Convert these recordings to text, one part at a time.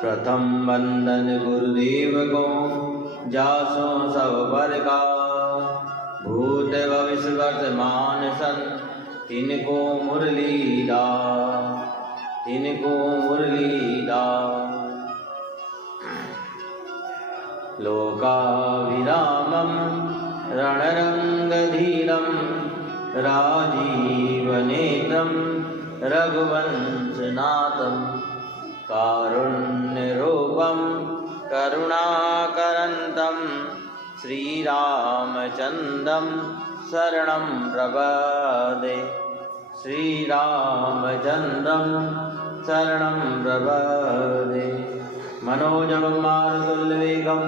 प्रथम वंदन गुरुदेव को जासो सब पर का, भूत भविष्य वर्तमान सन तिनको मुरलीदास, तिनको मुरलीदास। लोकाभिरामं रणरंगधीरं राजीवनेत्रं रघुवंशनाथं, कारुण्यरूपं करुणाकरन्तं श्रीरामचन्द्रं शरणं प्रपद्ये, श्रीरामचन्द्रं शरणं प्रपद्ये। मनोजवं मारुतुल्यवेगं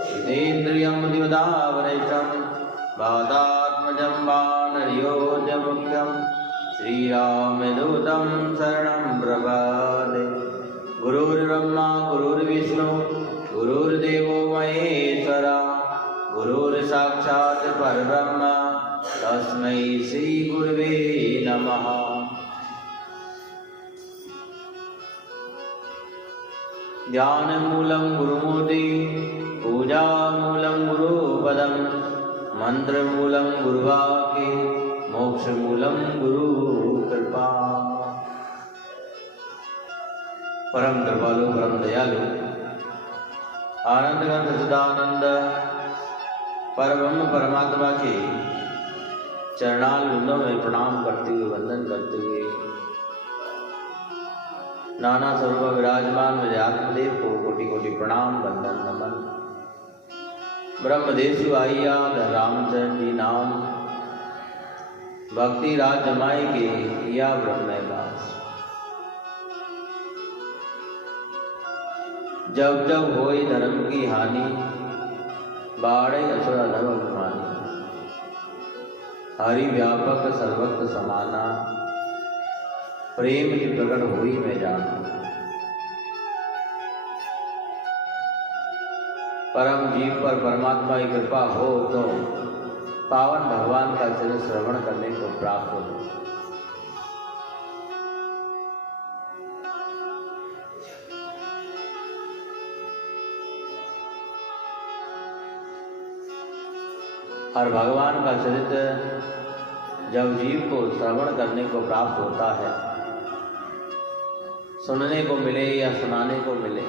जितेन्द्रियं बुद्धिमतावरिष्ठं, वातात्मजं वानरयोधमुख्यं श्रीरामदूतं शरणं प्रपद्ये। गुरुर्ब्रह्मा गुरुर्विष्णु गुरुर्देवो महेश्वरा, गुरुर्साक्षात् परब्रह्म तस्मै श्री गुरुवे नमः। ध्यानमूलं गुरुमूर्ति, पूजामूलं गुरुपदं, मंत्रमूलं गुरुवाक्य, मोक्षमूलं गुरुकृपा। परम कृपालु परम दयालु आनंद घन सच्चिदानंद परब्रह्म परमात्मा के चरणारविंदों में प्रणाम करते हुए, वंदन करते हुए, नाना स्वरूप विराजमान मेरे आत्मदेव को कोटि कोटि प्रणाम वंदन नमन। ब्रह्मदेशु आइया रामचंद्र जी नाम, भक्ति राज जमाई के या ब्रह्मदास। जब जब होई धर्म की हानि, बाड़े असुर अधर्म अभिमानी, हरि व्यापक सर्वत्र समाना, प्रेम की प्रकट हुई मैं जान। परम जीव पर परमात्मा की कृपा हो तो पावन भगवान का चरित्र श्रवण करने को प्राप्त हो। और भगवान का चरित्र जब जीव को श्रवण करने को प्राप्त होता है, सुनने को मिले या सुनाने को मिले,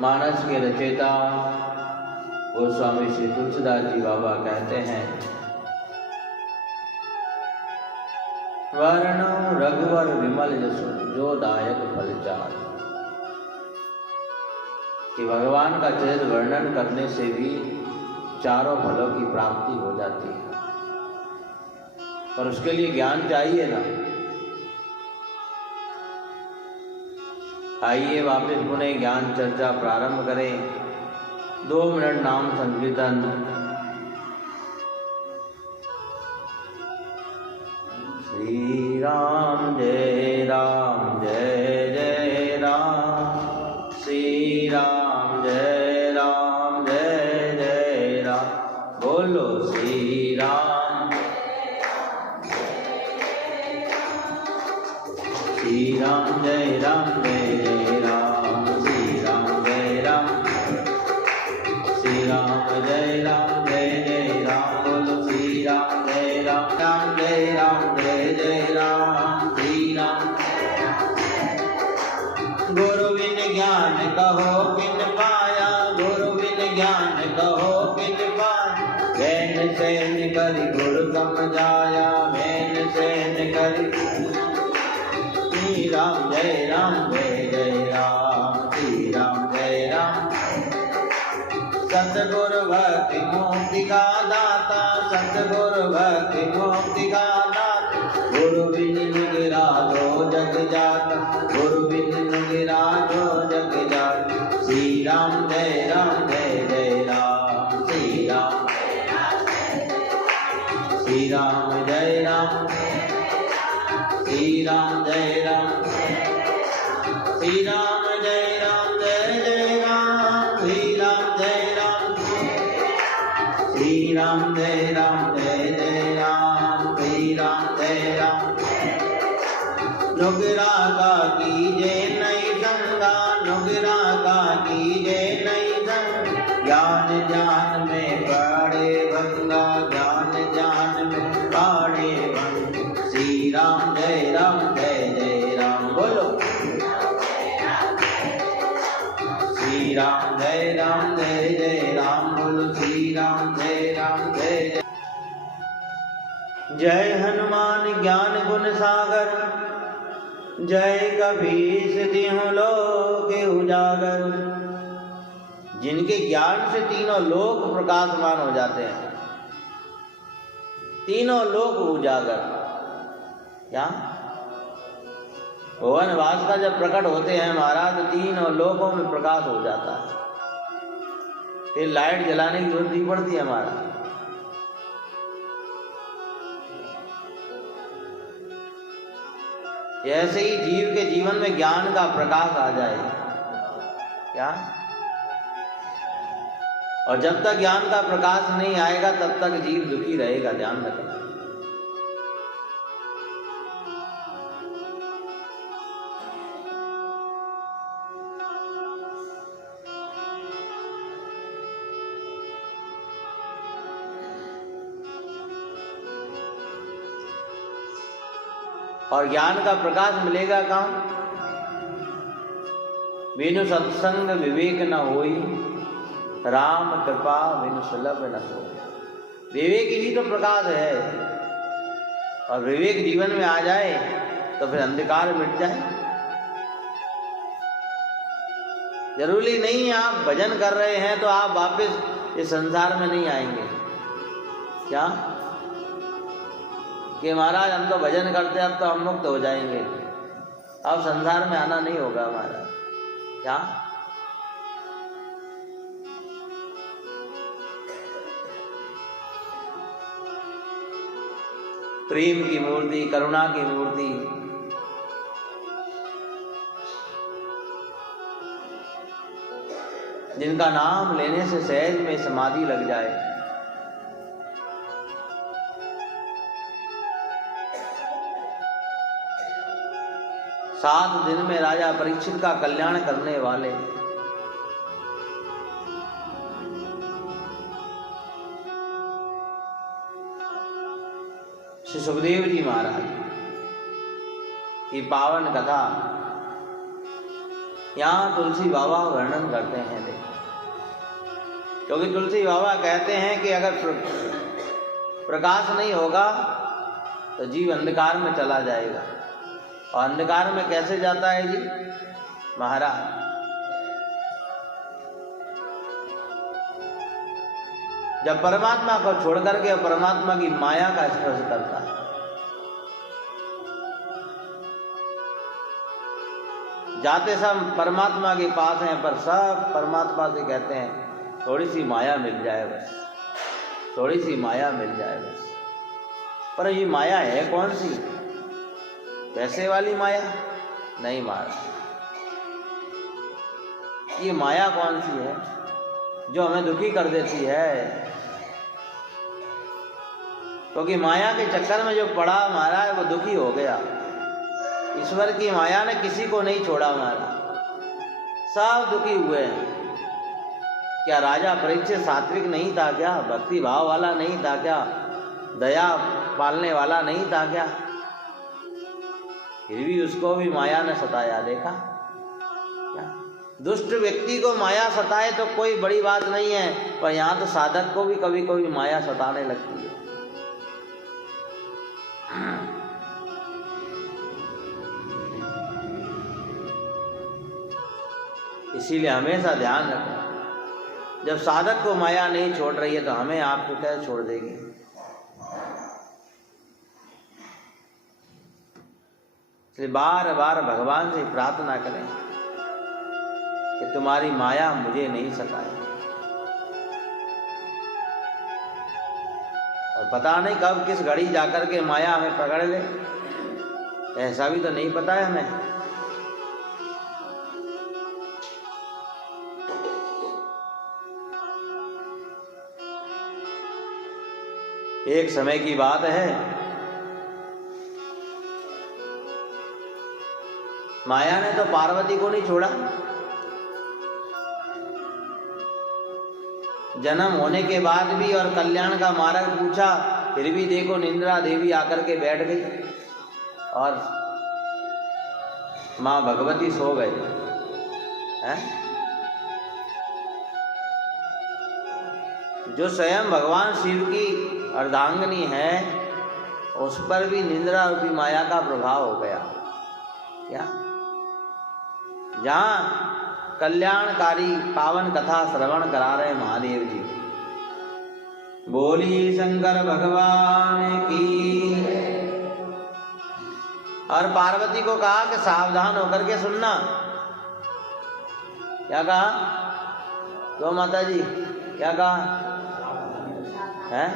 मानस के रचयिता गोस्वामी श्री तुलसीदास जी बाबा कहते हैं, वर्णो रघुवर विमल जसु जो दायक फल चार, कि भगवान का चरित्र वर्णन करने से भी चारों फलों की प्राप्ति हो जाती है, पर उसके लिए ज्ञान चाहिए ना। आइए वापस पुनः ज्ञान चर्चा प्रारंभ करें। 2 मिनट नाम संकीर्तन। श्री राम जय राम जय जय राम, श्री राम जय राम जय जय राम, बोलो श्री राम, श्री राम जय राम जय जय राम, श्री राम जय राम, श्री राम जय राम जय जय राम, बोलो श्री राम जय राम, राम जय राम जय जय राम, श्री राम। गुरु बिन ज्ञान कहो किन पाया, गुरु बिन ज्ञान कहो किन पाया, वैन सैन करि गुरु समझाया, वैन सैन करि। श्री राम जय राम जय जय राम, श्री राम जय राम। सतगुरु भक्ति मुक्ति का दाता, सतगुरु भक्ति मुक्ति का दाता, गुरु बिन निगराजो जग जाता, गुरु बिन निगराजो जग जाता। श्री राम जय राम जय जय राम, श्री राम, श्री राम जय राम, श्री राम जय राम, श्री राम जय राम जय जय राम, श्री राम जय राम, श्री राम जय राम जय जय राम, श्री राम जय राम। नुगिरा का कीजे नहीं संगा, नुगिरा का कीजे नहीं संगा। ज्ञान ज्ञान में पड़े भंगा, ज्ञान ज्ञान में पड़े भंगा। श्री राम जय राम बोलो। श्री राम जय राम बोलो। श्री राम जय जय। जय हनुमान ज्ञान गुण सागर, जय कपीस तिहुँ लोक उजागर। जिनके ज्ञान से तीनों लोक प्रकाशमान हो जाते हैं, तीनों लोक उजागर। क्या भगवान भास्कर जब प्रकट होते हैं महाराज, तो तीनों लोकों में प्रकाश हो जाता है। फिर लाइट जलाने की जरूरत नहीं पड़ती है हमारा। ऐसे ही जीव के जीवन में ज्ञान का प्रकाश आ जाए। क्या? और जब तक ज्ञान का प्रकाश नहीं आएगा तब तक जीव दुखी रहेगा, ध्यान रखना। और ज्ञान का प्रकाश मिलेगा कहाँ? बिनु सत्संग विवेक न होई, राम कृपा बिनु सुलभ न सोई। विवेक ही तो प्रकाश है, और विवेक जीवन में आ जाए तो फिर अंधकार मिट जाए। जरूरी नहीं आप भजन कर रहे हैं तो आप वापस इस संसार में नहीं आएंगे। क्या कि महाराज हम तो भजन करते अब तो हम मुक्त हो जाएंगे, अब संसार में आना नहीं होगा हमारा। क्या? प्रेम की मूर्ति, करुणा की मूर्ति, जिनका नाम लेने से सहज में समाधि लग जाए। सात दिन में राजा परीक्षित का कल्याण करने वाले श्री सुखदेव जी महाराज की पावन कथा यहाँ तुलसी बाबा वर्णन करते हैं। क्योंकि तुलसी बाबा कहते हैं कि अगर प्रकाश नहीं होगा तो जीव अंधकार में चला जाएगा। और अंधकार में कैसे जाता है जी महाराज? जब परमात्मा को छोड़ करके परमात्मा की माया का स्पर्श करता है। जाते सब परमात्मा के पास हैं, पर सब परमात्मा से कहते हैं थोड़ी सी माया मिल जाए बस, थोड़ी सी माया मिल जाए बस। पर ये माया है कौन सी? पैसे वाली माया नहीं महाराज। ये माया कौन सी है जो हमें दुखी कर देती है? क्योंकि माया के चक्कर में जो पड़ा महाराज वो दुखी हो गया। ईश्वर की माया ने किसी को नहीं छोड़ा महाराज, सब दुखी हुए हैं। क्या राजा परीक्षित सात्विक नहीं था क्या? भक्ति भाव वाला नहीं था क्या? दया पालने वाला नहीं था क्या? फिर भी उसको भी माया ने सताया। देखा क्या? दुष्ट व्यक्ति को माया सताए तो कोई बड़ी बात नहीं है, पर यहाँ तो साधक को भी कभी कभी माया सताने लगती है। इसीलिए हमेशा ध्यान रखना, जब साधक को माया नहीं छोड़ रही है तो हमें आपको कैसे छोड़ देगी? इसलिए बार बार भगवान से प्रार्थना करें कि तुम्हारी माया मुझे नहीं सताए। और पता नहीं कब किस घड़ी जाकर के माया हमें पकड़ ले, ऐसा भी तो नहीं पता है हमें। एक समय की बात है, माया ने तो पार्वती को नहीं छोड़ा। जन्म होने के बाद भी और कल्याण का मार्ग पूछा, फिर भी देखो निंद्रा देवी आकर के बैठ गई और मां भगवती सो गए हैं। जो स्वयं भगवान शिव की अर्धांगिनी है, उस पर भी निंद्रा रूपी माया का प्रभाव हो गया। क्या? जहां कल्याणकारी पावन कथा श्रवण करा रहे महादेव जी। बोली शंकर भगवान की। और पार्वती को कहा कि सावधान होकर के सुनना। क्या कहा? तो माता जी क्या कहा है?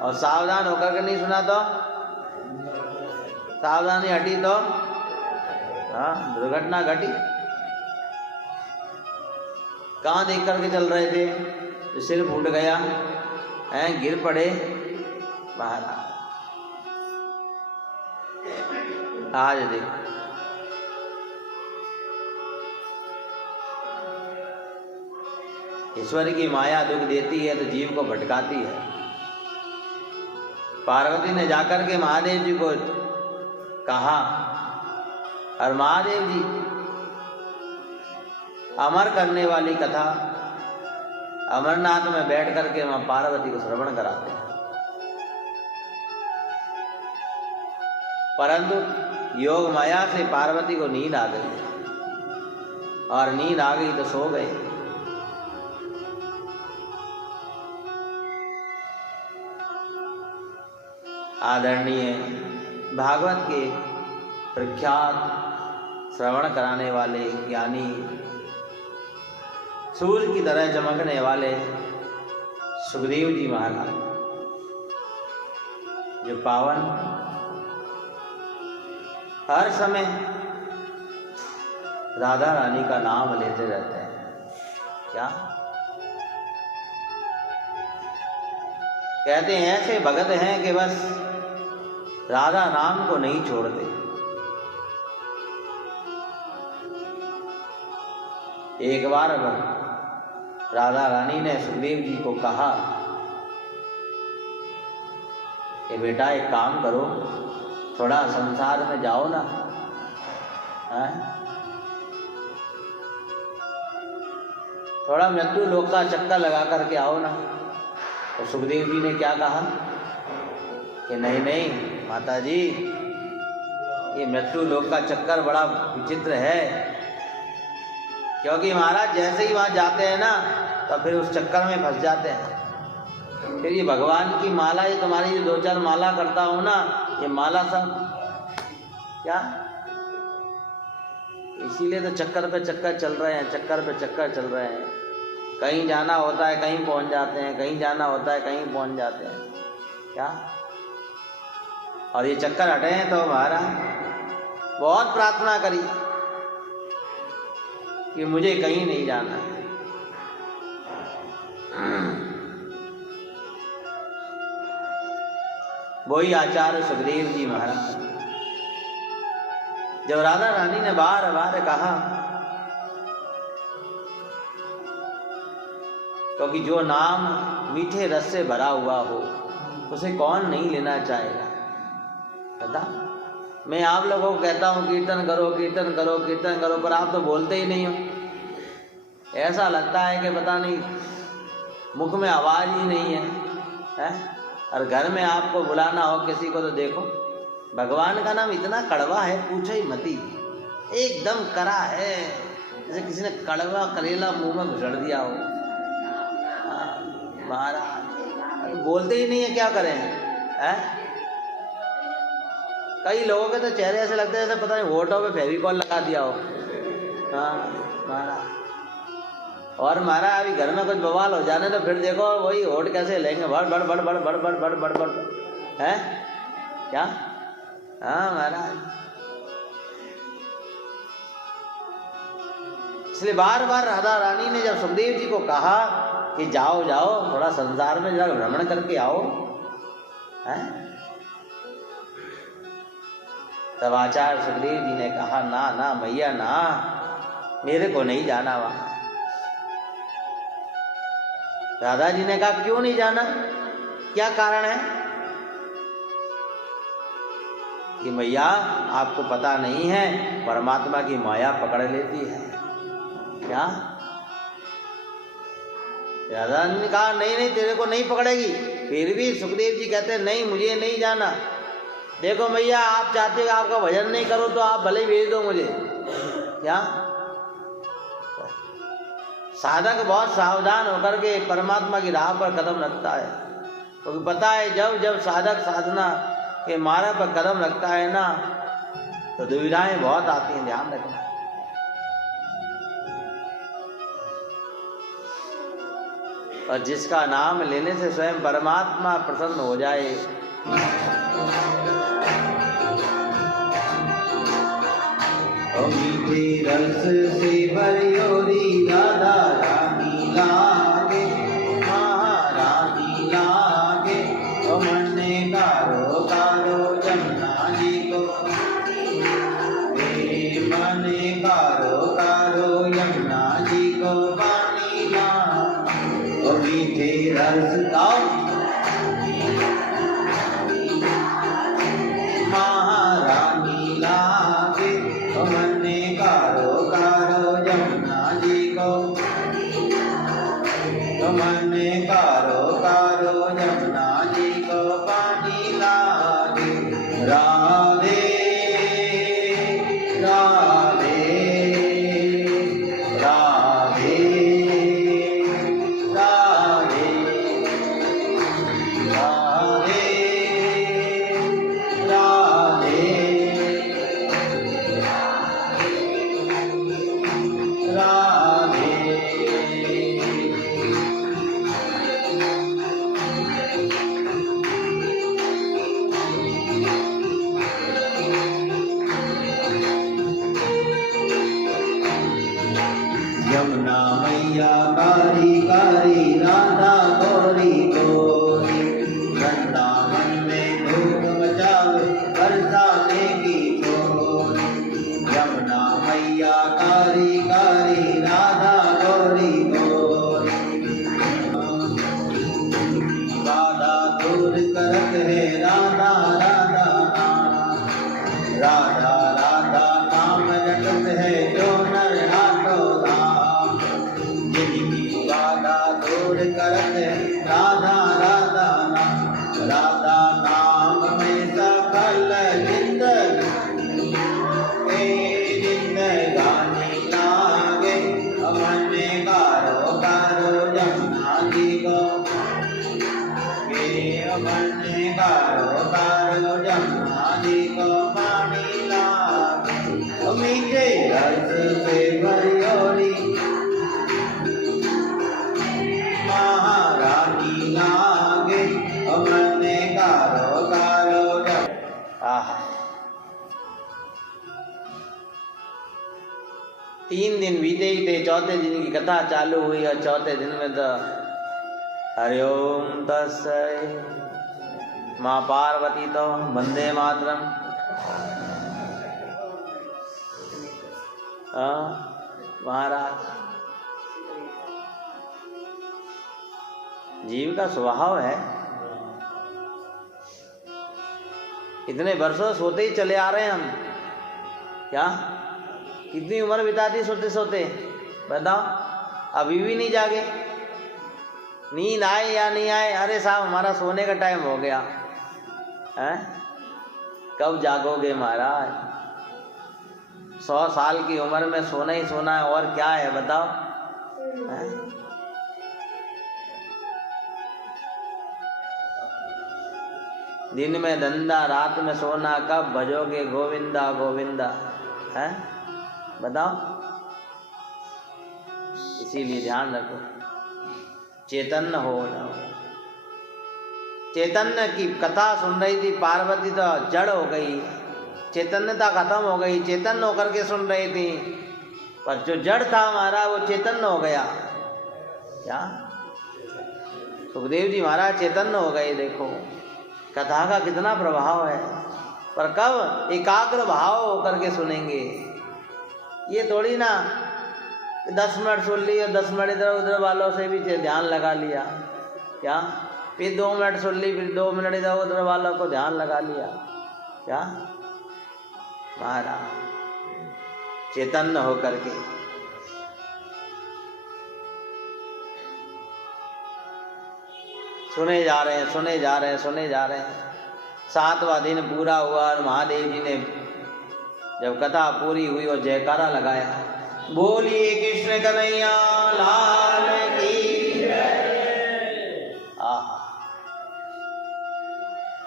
और सावधान होकर के नहीं सुना तो सावधानी हटी तो हाँ दुर्घटना घटी। कहाँ देख करके चल रहे थे? सिर फूट गया है, गिर पड़े, बाहर आज देख। ईश्वर की माया दुख देती है तो जीव को भटकाती है। पार्वती ने जाकर के महादेव जी को कहा और महादेव जी अमर करने वाली कथा अमरनाथ में बैठ करके वहां पार्वती को श्रवण कराते हैं। परंतु योग माया से पार्वती को नींद आ गई और नींद आ गई तो सो गए। आदरणीय भागवत के प्रख्यात श्रवण कराने वाले ज्ञानी, सूर्य की तरह चमकने वाले सुखदेव जी महाराज, जो पावन हर समय राधा रानी का नाम लेते रहते हैं। क्या कहते हैं? ऐसे भगत हैं कि बस राधा नाम को नहीं छोड़ते। एक बार राधा रानी ने सुखदेव जी को कहा कि बेटा एक काम करो, थोड़ा संसार में जाओ ना, है? थोड़ा मृत्यु लोक का चक्कर लगा करके आओ ना। तो सुखदेव जी ने क्या कहा कि नहीं नहीं माता जी, ये मृत्यु लोक का चक्कर बड़ा विचित्र है, क्योंकि महाराज जैसे ही वहां जाते हैं ना तो फिर उस चक्कर में फंस जाते हैं। फिर ये भगवान की माला, ये तुम्हारी जो 2-4 माला करता हूं ना, ये माला सब क्या, इसीलिए तो चक्कर पे चक्कर चल रहे हैं, चक्कर पे चक्कर चल रहे हैं। कहीं जाना होता है कहीं पहुंच जाते हैं, कहीं जाना होता है कहीं पहुंच जाते हैं। क्या? और ये चक्कर हटे हैं तो हमारा बहुत प्रार्थना करी कि मुझे कहीं नहीं जाना है। वही आचार्य सुखदेव जी महाराज, जब राधा रानी ने बार बार कहा, क्योंकि जो नाम मीठे रस से भरा हुआ हो उसे कौन नहीं लेना चाहेगा। पता, मैं आप लोगों को कहता हूँ कीर्तन करो कीर्तन करो कीर्तन करो, पर आप तो बोलते ही नहीं हो। ऐसा लगता है कि पता नहीं मुख में आवाज ही नहीं है? और घर में आपको बुलाना हो किसी को तो देखो, भगवान का नाम इतना कड़वा है पूछो ही मती, एकदम कड़ा है, जैसे किसी ने कड़वा करेला मुंह में घुसड़ दिया हो। महाराज बोलते ही नहीं है, क्या करें हैं? कई लोगों के तो चेहरे ऐसे लगते हैं जैसे पता नहीं होठों पे फेविकॉल लगा दिया हो। हाँ महाराज, और महाराज अभी घर में कुछ बवाल हो जाने तो फिर देखो वही होठ कैसे लेंगे, बड़ बड़ बड़ बड़ बड़ बड़ बड़ बड़ बड़ है क्या? हाँ महाराज, इसलिए बार बार राधा रानी ने जब सुखदेव जी को कहा कि जाओ जाओ थोड़ा संसार में जरा भ्रमण करके आओ, हैं? तब आचार्य सुखदेव जी ने कहा, ना ना मैया ना, मेरे को नहीं जाना वहां। राधा जी ने कहा, क्यों नहीं जाना, क्या कारण है? कि मैया आपको पता नहीं है, परमात्मा की माया पकड़ लेती है। क्या? राधा ने कहा, नहीं नहीं तेरे को नहीं पकड़ेगी। फिर भी सुखदेव जी कहते, नहीं मुझे नहीं जाना। देखो मैया, आप चाहते हो आपका भजन नहीं करो तो आप भले भेज दो मुझे। क्या? साधक बहुत सावधान होकर के परमात्मा की राह पर कदम रखता है, क्योंकि तो पता है जब जब साधक साधना के मार्ग पर कदम रखता है ना, तो दुविधाएं बहुत आती हैं, ध्यान रखना। और जिसका नाम लेने से स्वयं परमात्मा प्रसन्न हो जाए, मीठे रस से भरियोरी राधा रानी लागे, महारानी लागे। ओ मन्ने कारो कारो जमुना जी को, मेरे मने कारो कारो यमुना जी को पानी ला। ओ मीठे रस गाओ, महारानी लागे। ओ मन्ने कारो कारो यमुना जी को, ओ मन्ने कारो कारो यमुना जी को पानी लागे। राधे राधे राधे राधे राधे राधे राधे। यमुना मैया कारी कारी, राधा गोरी गोरी। वृंदावन में धूम मचावे, बरसाने की छोरी। यमुना मैया कारी कारी, राधा गोरी गोरी। बाधा दूर करत है राधा राधा नाम, राधा राधा नाम रटत है जो नर हाथों धाम। जिनकी बाधा दूर करत है राधा राधा नाम, राधा नाम में सफल जिंदगी जिंदगानी लागे। मन्ने कारो कारो यमुना जी को, मन्ने कारो कारो यमुना जी को पानी लागे। मीठे रस से भरियोरी महारानी लागे। मन्ने कारो कारो आहा। 3 दिन बीते ही थे, चौथे दिन की कथा चालू हुई और चौथे दिन में तो हरिओम तस्सै। माँ पार्वती तो वंदे मातरम। महाराज जीव का स्वभाव है, इतने वर्षों सोते ही चले आ रहे हैं हम। क्या कितनी उम्र बिता दी सोते सोते, बताओ, अभी भी नहीं जागे। नींद आए या नहीं आए, अरे साहब हमारा सोने का टाइम हो गया है, कब जागोगे महाराज? 100 साल की उम्र में सोना ही सोना है, और क्या है बताओ है? दिन में धंधा, रात में सोना, कब भजोगे गोविंदा गोविंदा है, बताओ। इसीलिए ध्यान रखो, चैतन्य हो ना। चैतन्य की कथा सुन रही थी पार्वती, तो जड़ हो गई, चैतन्यता खत्म हो गई, चैतन्य होकर के सुन रही थी, पर जो जड़ था हमारा वो चैतन्य हो गया। क्या सुखदेव जी महाराज चैतन्य हो गए। देखो कथा का कितना प्रभाव है। पर कब? एकाग्र भाव होकर के सुनेंगे। ये थोड़ी ना 10 मिनट सुन ली और 10 मिनट इधर उधर वालों से भी ध्यान लगा लिया, क्या? फिर 2 मिनट सुन ली, फिर 2 मिनट इधर उधर वालों को ध्यान लगा लिया, क्या? महाराज चैतन्य होकर के सुने जा रहे हैं, सुने जा रहे हैं, सुने जा रहे हैं। 7वां दिन पूरा हुआ और महादेव जी ने जब कथा पूरी हुई और जयकारा लगाया, बोलिए कृष्ण कन्हैया लाल की जय।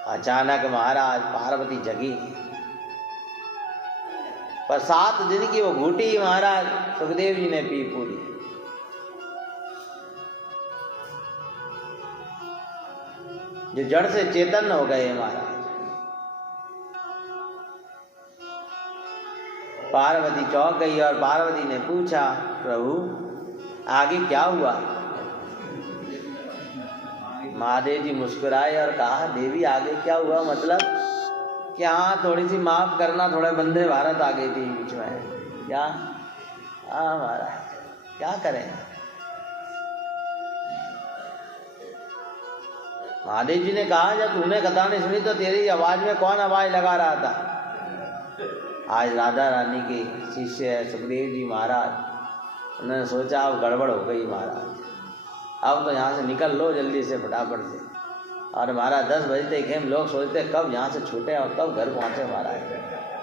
अचानक महाराज पार्वती जगी, पर 7 दिन की वो घूटी महाराज सुखदेव जी ने पी पूरी। जो जड़ से चेतन हो गए महाराज। पार्वती चौंक गई और पार्वती ने पूछा, प्रभु आगे क्या हुआ? महादेव जी मुस्कुराए और कहा, देवी आगे क्या हुआ मतलब कि हाँ थोड़ी सी माफ करना, थोड़े वंदे भारत आ गई थी बीच में, क्या? हाँ महाराज क्या करें। महादेव जी ने कहा, जब तूने कथा नहीं सुनी तो तेरी आवाज में कौन आवाज लगा रहा था? आज राधा रानी के शिष्य है सुखदेव जी महाराज। उन्होंने सोचा अब गड़बड़ हो गई महाराज, अब तो यहाँ से निकल लो जल्दी से फटाफट से। और महाराज 10 बजते ही हम लोग सोचते कब यहाँ से छूटे और कब घर पहुँचे महाराज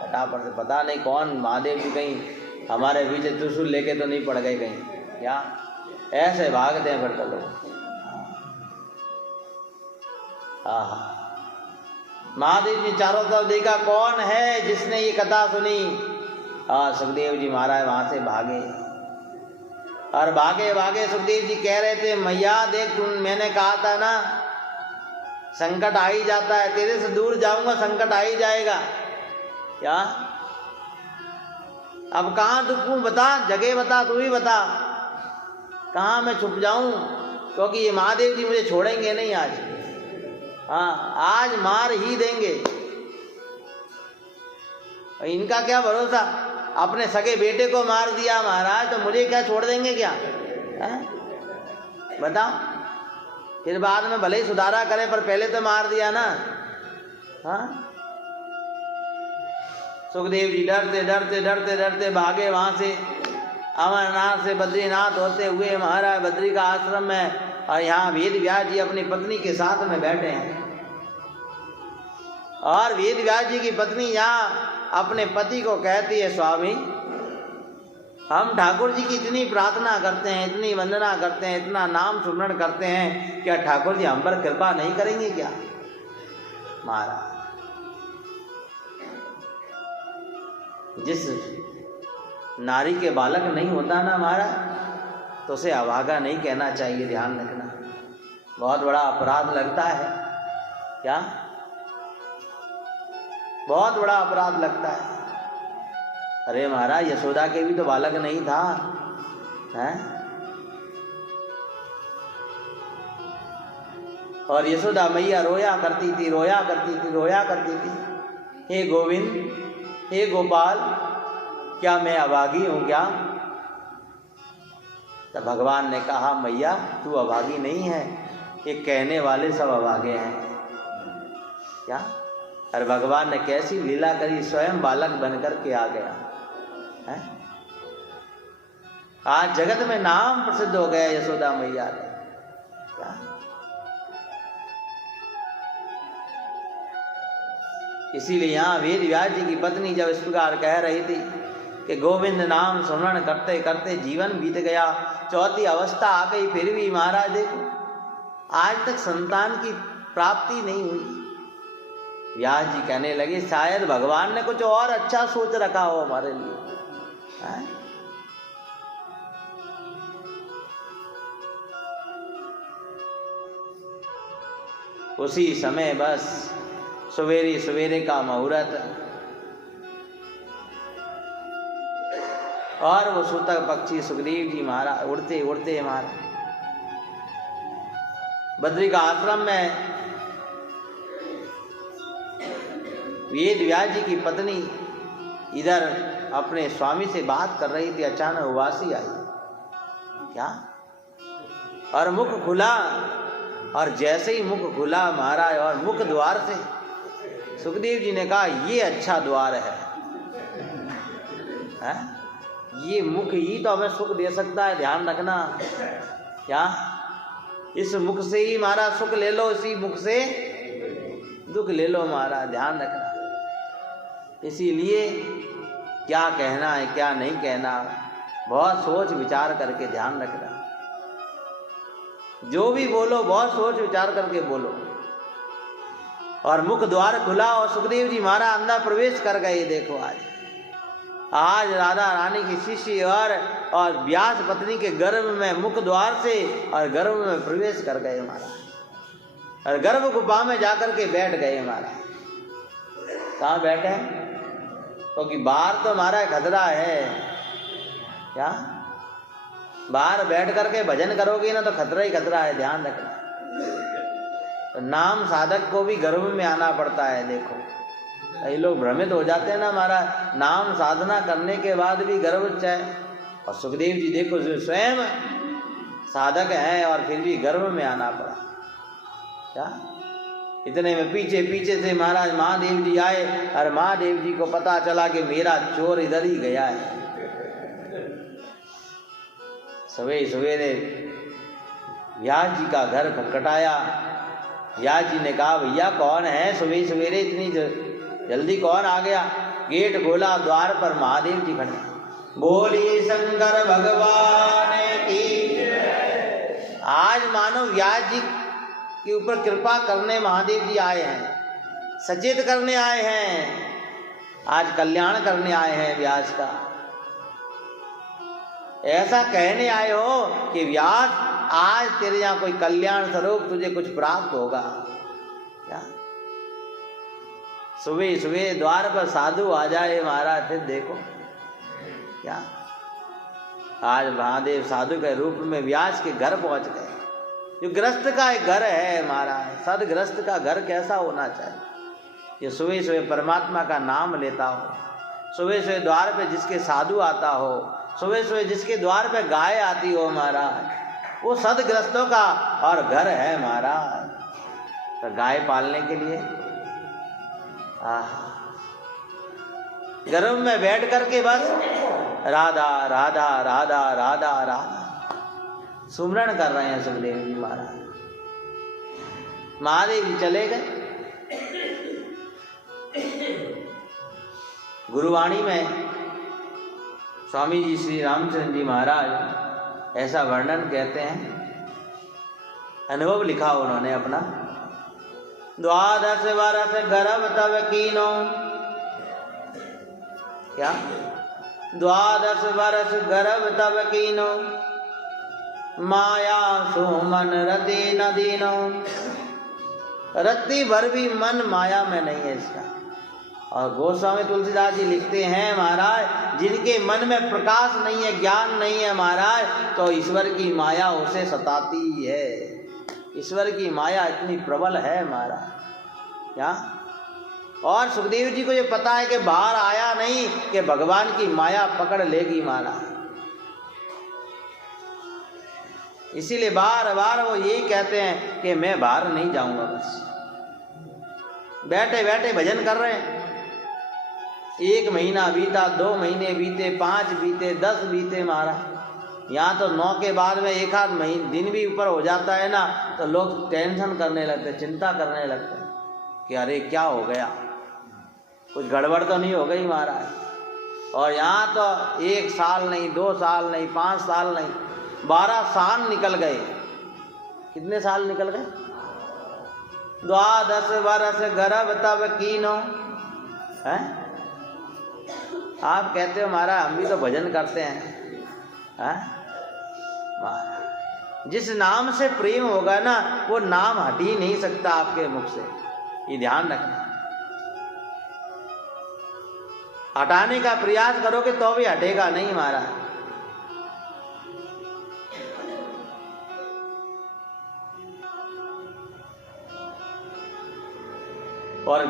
फटाफट से। पता नहीं कौन महादेव जी कहीं हमारे पीछे त्रिशूल लेके तो नहीं पड़ गए कहीं, क्या? ऐसे भागते हैं फिर तो लोग। महादेव जी चारों तरफ देखा, कौन है जिसने ये कथा सुनी? सुखदेव जी महाराज वहां से भागे और भागे भागे सुखदेव जी कह रहे थे, मैया देख मैंने कहा था ना संकट आ ही जाता है, तेरे से दूर जाऊंगा संकट आ ही जाएगा, क्या? अब कहाँ दुखूं बता, जगह बता, तू ही बता कहाँ मैं छुप जाऊं, क्योंकि ये महादेव जी मुझे छोड़ेंगे नहीं आज। हाँ आज मार ही देंगे। इनका क्या भरोसा, अपने सगे बेटे को मार दिया महाराज तो मुझे क्या छोड़ देंगे क्या? बताओ, फिर बाद में भले ही सुधारा करे पर पहले तो मार दिया ना। हाँ सुखदेव जी डरते डरते डरते डरते भागे वहां से, अमरनाथ से बद्रीनाथ होते हुए महाराज बद्री का आश्रम में, और यहाँ वेद व्यास जी अपनी पत्नी के साथ में बैठे हैं। और वेद व्यास जी की पत्नी यहाँ अपने पति को कहती है, स्वामी हम ठाकुर जी की इतनी प्रार्थना करते हैं, इतनी वंदना करते हैं, इतना नाम सुमरण करते हैं, क्या ठाकुर जी हम पर कृपा नहीं करेंगे क्या? महाराज जिस नारी के बालक नहीं होता ना महाराज तो उसे अभागा नहीं कहना चाहिए, ध्यान रखना। बहुत बड़ा अपराध लगता है, क्या? बहुत बड़ा अपराध लगता है। अरे महाराज यशोदा के भी तो बालक नहीं था, हैं? और यशोदा मैया रोया करती थी, रोया करती थी, रोया करती थी, हे गोविंद, हे गोपाल, क्या मैं अभागी हूं क्या? तो भगवान ने कहा, मैया तू अभागी नहीं है, ये कहने वाले सब अभागे हैं, क्या? और भगवान ने कैसी लीला करी, स्वयं बालक बनकर के आ गया है। आज जगत में नाम प्रसिद्ध हो गया यशोदा मैया का, क्या? इसीलिए यहाँ वेद व्यास जी की पत्नी जब इस प्रकार कह रही थी कि गोविंद नाम स्मरण करते करते जीवन बीत गया, 4थी अवस्था आ गई, फिर भी महाराज देखो आज तक संतान की प्राप्ति नहीं हुई। व्यास जी कहने लगे, शायद भगवान ने कुछ और अच्छा सोच रखा हो हमारे लिए, है? उसी समय बस सवेरे सवेरे का मुहूर्त, और वो सूतक पक्षी सुखदेव जी महाराज उड़ते उड़ते महाराज बद्री का आश्रम में वेद व्यास जी की पत्नी इधर अपने स्वामी से बात कर रही थी, अचानक उवासी आई। क्या? और मुख खुला, और जैसे ही मुख खुला महाराज, और मुख द्वार से सुखदेव जी ने कहा ये अच्छा द्वार है, ये मुख ही तो हमें सुख दे सकता है, ध्यान रखना। क्या? इस मुख से ही महाराज सुख ले लो, इसी मुख से दुख ले लो महाराज, ध्यान रखना। इसीलिए क्या कहना है क्या नहीं कहना, बहुत सोच विचार करके ध्यान रखना। जो भी बोलो बहुत सोच विचार करके बोलो। और मुख द्वार खुला और सुखदेव जी महाराज अंदर प्रवेश कर गए। देखो आज राधा रानी की शिष्य और व्यास पत्नी के गर्भ में मुख द्वार से और गर्भ में प्रवेश कर गए महाराज, और गर्भ गुफा में जाकर के बैठ गए महाराज। कहाँ बैठे हैं? क्योंकि बाहर तो हमारा खतरा है। क्या? बाहर बैठ करके भजन करोगे ना तो खतरा ही खतरा है, ध्यान रखना। तो नाम साधक को भी गर्भ में आना पड़ता है। देखो कई लोग भ्रमित हो जाते हैं ना, हमारा नाम साधना करने के बाद भी गर्भ चाहे। और सुखदेव जी देखो जो स्वयं साधक हैं और फिर भी गर्भ में आना पड़ा। क्या? इतने में पीछे पीछे से महाराज महादेव जी आए, और महादेव जी को पता चला कि मेरा चोर इधर ही गया है। सवेरे सवेरे व्यास जी का घर खटखटाया। व्यास जी ने कहा भैया कौन है, सवेरे सवेरे इतनी जल्दी कौन आ गया? गेट खोला, द्वार पर महादेव जी खड़े। बोलिए शंकर भगवान की। आज मानो व्यास जी के ऊपर कृपा करने महादेव जी आए हैं, सचेत करने आए हैं, आज कल्याण करने आए हैं व्यास का। ऐसा कहने आए हो कि व्यास आज तेरे यहाँ कोई कल्याण स्वरूप तुझे कुछ प्राप्त होगा। क्या? सुबह सुबह द्वार पर साधु आ जाए महाराज, फिर देखो क्या आज महादेव साधु के रूप में व्यास के घर पहुंच गए। जो गृहस्थ का एक घर है महाराज, सदगृहस्थ का घर कैसा होना चाहिए? ये सुबह सुबह परमात्मा का नाम लेता हो, सुबह सुबह द्वार पे जिसके साधु आता हो, सुबह सुबह जिसके द्वार पे गाय आती हो महाराज, वो सदगृहस्थों का और घर है महाराज। तो गाय पालने के लिए गर्भ में बैठ करके बस राधा राधा राधा राधा राधा सुमरण कर रहे हैं सुखदेव जी महाराज। महादेव जी चले गए। गुरुवाणी में स्वामी जी श्री रामचंद्र जी महाराज ऐसा वर्णन कहते हैं, अनुभव लिखा उन्होंने अपना। 12 वर्ष गर्भ तब कीनो। क्या? 12 वर्ष गर्भ तब कीनो, माया सुमन रति न दीनो। रत्ती भर भी मन माया में नहीं है इसका। और गोस्वामी तुलसीदास जी लिखते हैं महाराज, जिनके मन में प्रकाश नहीं है, ज्ञान नहीं है महाराज, तो ईश्वर की माया उसे सताती है। ईश्वर की माया इतनी प्रबल है महाराज। क्या? और सुखदेव जी को ये पता है कि बाहर आया नहीं कि भगवान की माया पकड़ लेगी महाराज। इसीलिए बार बार वो यही कहते हैं कि मैं बाहर नहीं जाऊंगा। बस बैठे बैठे भजन कर रहे हैं। 1 महीना बीता, 2 महीने बीते, 5 बीते, 10 बीते महाराज। यहाँ तो 9 के बाद में 1 आध महीने दिन भी ऊपर हो जाता है ना, तो लोग टेंशन करने लगते, चिंता करने लगते कि अरे क्या हो गया, कुछ गड़बड़ तो नहीं हो गई महाराज। और यहाँ तो 1 साल नहीं, 2 साल नहीं, 5 साल नहीं, 12 साल निकल गए। कितने साल निकल गए? 12 वर्ष गर्भ तब कीनो। है? आप कहते हो महाराज हम भी तो भजन करते हैं। जिस नाम से प्रेम होगा ना, वो नाम हट ही नहीं सकता आपके मुख से, ये ध्यान रखना। हटाने का प्रयास करोगे तो भी हटेगा नहीं महाराज। और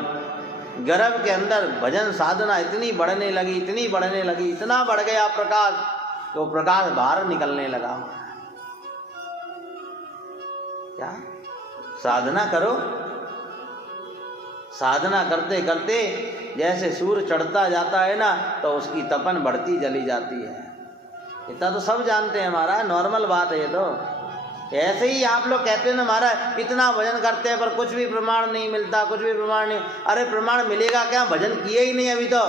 गर्भ के अंदर भजन साधना इतनी बढ़ने लगी, इतनी बढ़ने लगी, इतना बढ़ गया प्रकाश, तो प्रकाश बाहर निकलने लगा। क्या साधना करो, साधना करते करते जैसे सूर्य चढ़ता जाता है ना, तो उसकी तपन बढ़ती चली जाती है। इतना तो सब जानते हैं महाराज, नॉर्मल बात है ये तो। ऐसे ही आप लोग कहते हैं ना महाराज इतना भजन करते हैं पर कुछ भी प्रमाण नहीं मिलता, कुछ भी प्रमाण नहीं। अरे प्रमाण मिलेगा क्या, भजन किए ही नहीं अभी तो।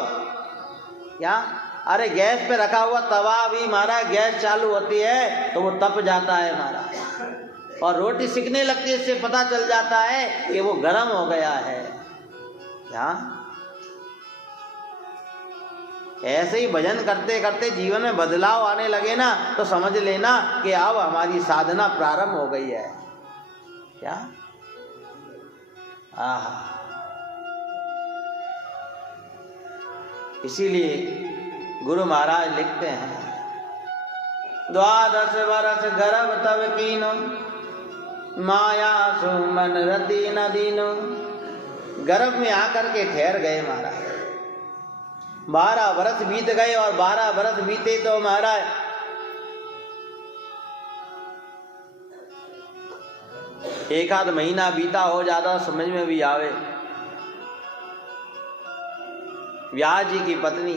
क्या, अरे गैस पे रखा हुआ तवा भी महाराज गैस चालू होती है तो वो तप जाता है महाराज, और रोटी सिकने लगती है, इससे पता चल जाता है कि वो गर्म हो गया है। क्या, ऐसे ही भजन करते करते जीवन में बदलाव आने लगे ना, तो समझ लेना कि अब हमारी साधना प्रारंभ हो गई है। क्या, आहा, इसीलिए गुरु महाराज लिखते हैं, 12 वर्ष गर्भ तब कीनो, माया सुमन रति न दीनो। गर्भ में आकर के ठहर गए महाराज। 12 वर्ष बीत गए, और 12 वर्ष बीते तो महाराज एक आध महीना बीता हो जाता समझ में भी आवे। व्यास जी की पत्नी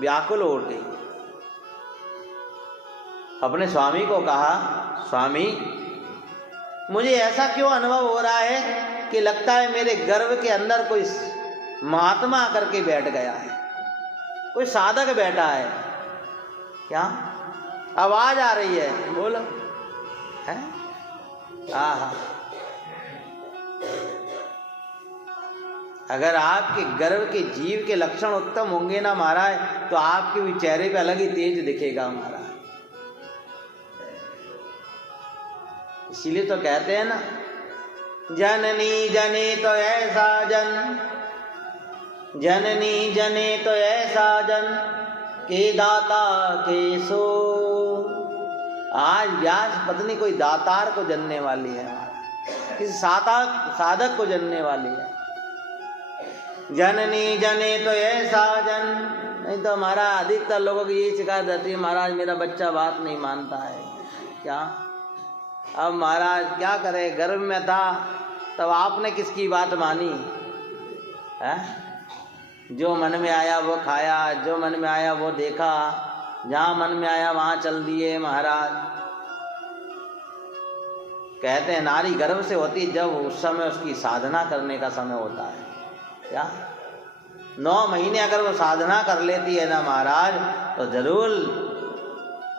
व्याकुल हो गई, अपने स्वामी को कहा, स्वामी मुझे ऐसा क्यों अनुभव हो रहा है कि लगता है मेरे गर्भ के अंदर कोई महात्मा आकर के बैठ गया है, कोई साधक बैठा है। क्या, आवाज आ रही है, बोलो है। आहा, अगर आपके गर्भ के जीव के लक्षण उत्तम होंगे ना महाराज, तो आपके भी चेहरे पे अलग ही तेज दिखेगा महाराज। इसीलिए तो कहते हैं ना, जननी जने तो ऐसा जन, जननी जने तो ऐसा जन के दाता के सो। आज व्यास पत्नी कोई दातार को जनने वाली है, किसी साधक को जनने वाली है। जननी जने तो ऐसा जन, नहीं तो हमारा अधिकतर लोगों की यही शिकायत रहती है, महाराज मेरा बच्चा बात नहीं मानता है। क्या, अब महाराज क्या करे, गर्भ में था तब आपने किसकी बात मानी है? जो मन में आया वो खाया, जो मन में आया वो देखा, जहाँ मन में आया वहाँ चल दिए महाराज। कहते हैं नारी गर्भ से होती जब उस समय उसकी साधना करने का समय होता है। क्या, 9 महीने अगर वो साधना कर लेती है ना महाराज, तो जरूर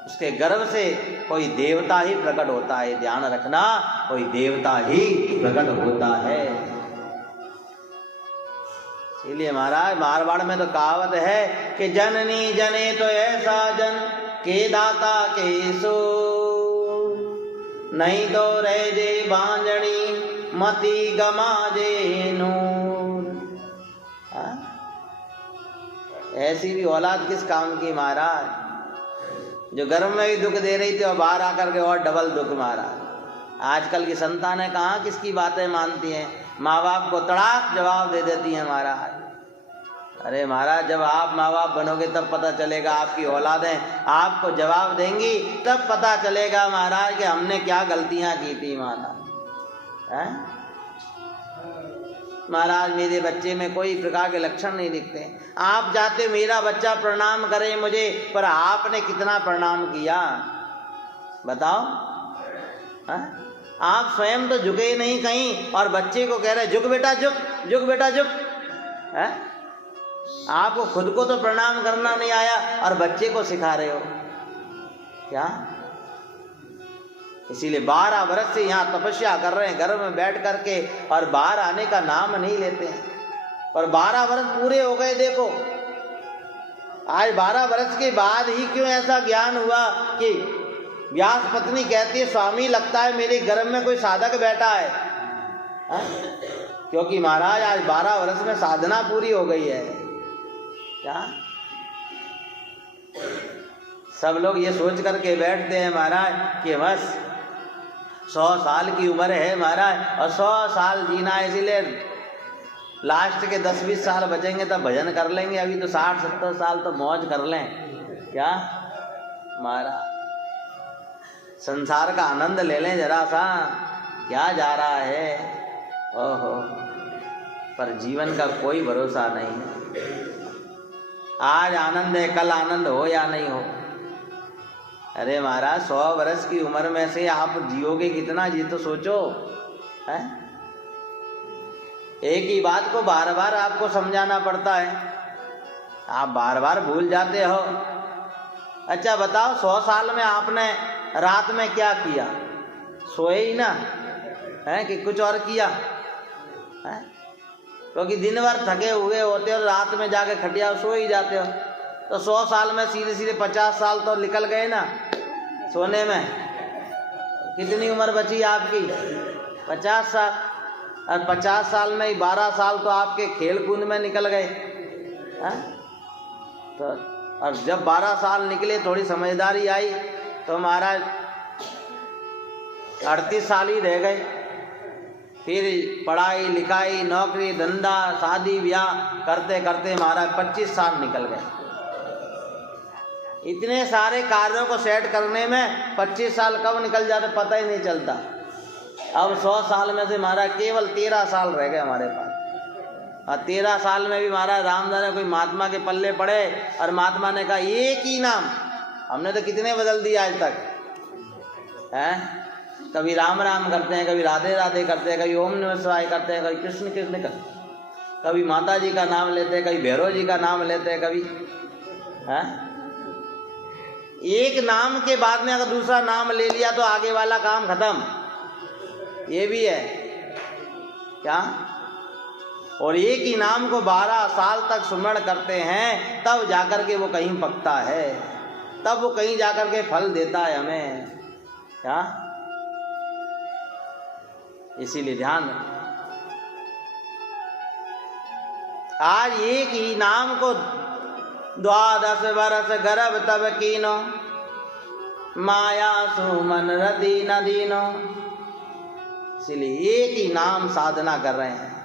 उसके गर्भ से कोई देवता ही प्रकट होता है। ध्यान रखना, कोई देवता ही प्रकट होता है। इसलिए महाराज मारवाड़ में तो कहावत है कि जननी जने तो ऐसा जन के दाता के सो, नहीं तो रह जे बांझणी मती गमा जे नूर। ऐसी भी औलाद किस काम की महाराज, जो गर्भ में भी दुख दे रही थी और बाहर आकर के और डबल दुख महाराज। आजकल की संतानें कहाँ किसकी बातें मानती हैं, माँ बाप को तड़ाक जवाब दे देती हैं महाराज। अरे महाराज जब आप माँ बाप बनोगे तब पता चलेगा, आपकी औलादें आपको जवाब देंगी तब पता चलेगा महाराज कि हमने क्या गलतियां की थी महाराज। हैं महाराज मेरे बच्चे में कोई प्रकार के लक्षण नहीं दिखते। आप चाहते मेरा बच्चा प्रणाम करे मुझे, पर आपने कितना प्रणाम किया बताओ? है? आप स्वयं तो झुके नहीं कहीं, और बच्चे को कह रहे झुक बेटा झुक, झुक बेटा झुक। है? आपको खुद को तो प्रणाम करना नहीं आया और बच्चे को सिखा रहे हो क्या? इसीलिए 12 वर्ष से यहाँ तपस्या कर रहे हैं घर में बैठ करके, और बाहर आने का नाम नहीं लेते हैं। और 12 वर्ष पूरे हो गए। देखो आज 12 वर्ष के बाद ही क्यों ऐसा ज्ञान हुआ कि व्यास पत्नी कहती है स्वामी लगता है मेरे गर्भ में कोई साधक बैठा है। हा? क्योंकि महाराज आज 12 वर्ष में साधना पूरी हो गई है। क्या सब लोग ये सोच करके बैठते हैं महाराज कि बस 100 साल की उम्र है महाराज, और 100 साल जीना है, इसीलिए लास्ट के 10-20 साल बचेंगे तब भजन कर लेंगे, अभी तो 60-70 साल तो मौज कर लें। क्या महाराज, संसार का आनंद ले लें जरा सा, क्या जा रहा है। ओहो, पर जीवन का कोई भरोसा नहीं है। आज आनंद है, कल आनंद हो या नहीं हो। अरे महाराज, 100 वर्ष की उम्र में से आप जियोगे कितना, ये तो सोचो है। एक ही बात को बार बार आपको समझाना पड़ता है, आप बार बार भूल जाते हो। अच्छा बताओ, 100 साल में आपने रात में क्या किया? सोए ही ना है कि कुछ और किया है? क्योंकि दिन भर थके हुए होते हो, रात में जाके खटिया सो ही जाते हो। तो 100 साल में सीधे सीधे 50 साल तो निकल गए ना सोने में। कितनी उम्र बची आपकी? 50 साल। और 50 साल में ही 12 साल तो आपके खेल कूद में निकल गए हैं। तो और जब 12 साल निकले, थोड़ी समझदारी आई, तो महाराज 38 साल ही रह गए। फिर पढ़ाई लिखाई, नौकरी धंधा, शादी ब्याह करते करते महाराज 25 साल निकल गए। इतने सारे कार्यों को सेट करने में 25 साल कब निकल जाते पता ही नहीं चलता। अब 100 साल में से महाराज केवल 13 साल रह गए हमारे पास। और 13 साल में भी महाराज रामदास ने कोई महात्मा के पल्ले पड़े और महात्मा ने कहा एक ही नाम। हमने तो कितने बदल दिए आज तक हैं। कभी राम राम करते हैं, कभी राधे राधे करते हैं, कभी ओम नमः शिवाय करते हैं, कभी कृष्ण कृष्ण करते हैं, कभी माता जी का नाम लेते हैं, कभी भैरव जी का नाम लेते हैं, कभी हैं। एक नाम के बाद में अगर दूसरा नाम ले लिया तो आगे वाला काम खत्म, ये भी है क्या। और एक ही नाम को 12 साल तक सुमरण करते हैं, तब जाकर के वो कहीं पकता है, तब वो कहीं जाकर के फल देता है हमें क्या। इसीलिए ध्यान, आज एक ही नाम को 12 वर्ष गर्भ तब कीनो, माया सुमन रति न दीनो। इसलिए एक ही नाम साधना कर रहे हैं,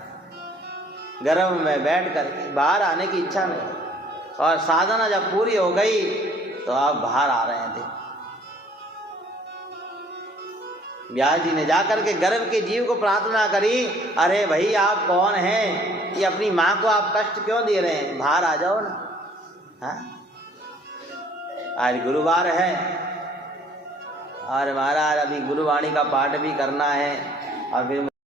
गर्भ में बैठ करके, बाहर आने की इच्छा नहीं। और साधना जब पूरी हो गई तो आप बाहर आ रहे हैं। व्यास जी ने जाकर के गर्भ के जीव को प्रार्थना करी, अरे भाई आप कौन हैं, कि अपनी माँ को आप कष्ट क्यों दे रहे हैं, बाहर आ जाओ ना। हाँ, आज गुरुवार है और महाराज अभी गुरुवाणी का पाठ भी करना है और फिर